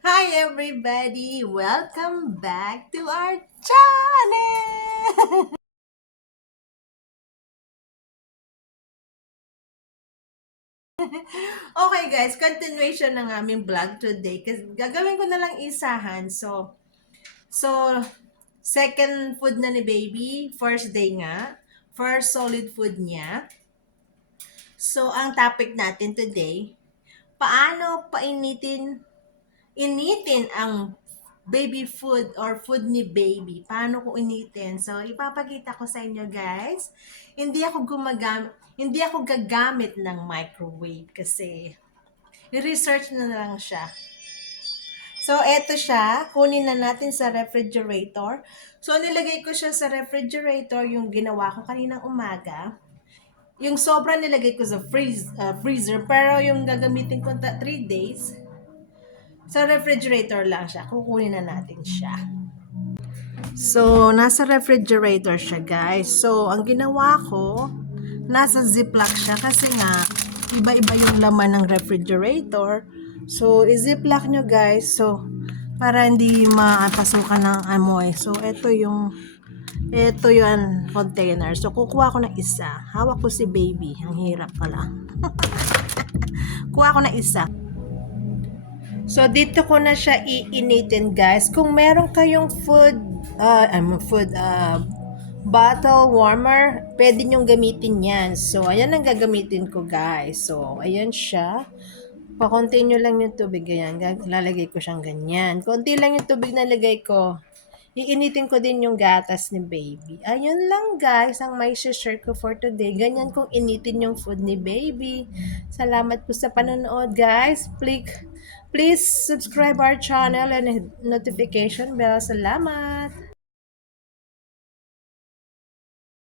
Hi everybody! Welcome back to our channel! Okay guys, continuation ng aming vlog today. Kasi gagawin ko na lang isahan. So second food na ni baby. First day nga. First solid food niya. So ang topic natin today, paano initin ang baby food or food ni baby. Paano ko initin? So, ipapakita ko sa inyo guys. Hindi ako gagamit ng microwave kasi i-research na lang siya. So, eto siya. Kunin na natin sa refrigerator. So, nilagay ko siya sa refrigerator yung ginawa ko kaninang umaga. Yung sobra nilagay ko sa freezer. Pero yung gagamitin ko 3 days, sa refrigerator lang siya. Kukunin na natin siya. So, nasa refrigerator siya, guys. So, ang ginawa ko, nasa ziplock siya kasi nga, iba-iba yung laman ng refrigerator. So, i-ziplock nyo, guys. So, para hindi mapasukan ng amoy. So, ito yung container. So, kukuha ko ng isa. Hawak ko si baby. Ang hirap pala. Kuha ko ng isa. So, dito ko na siya iinitin, guys. Kung meron kayong bottle warmer, pwede nyong gamitin yan. So, ayan ang gagamitin ko, guys. So, ayan siya. Pa-contain nyo lang yung tubig. Ayan, lalagay ko siyang ganyan. Konti lang yung tubig na lagay ko. Iinitin ko din yung gatas ni baby. Ayun lang guys, ang may share ko for today. Ganyan kung initin yung food ni baby. Salamat po sa panonood guys. Please subscribe our channel and notification bell. Salamat!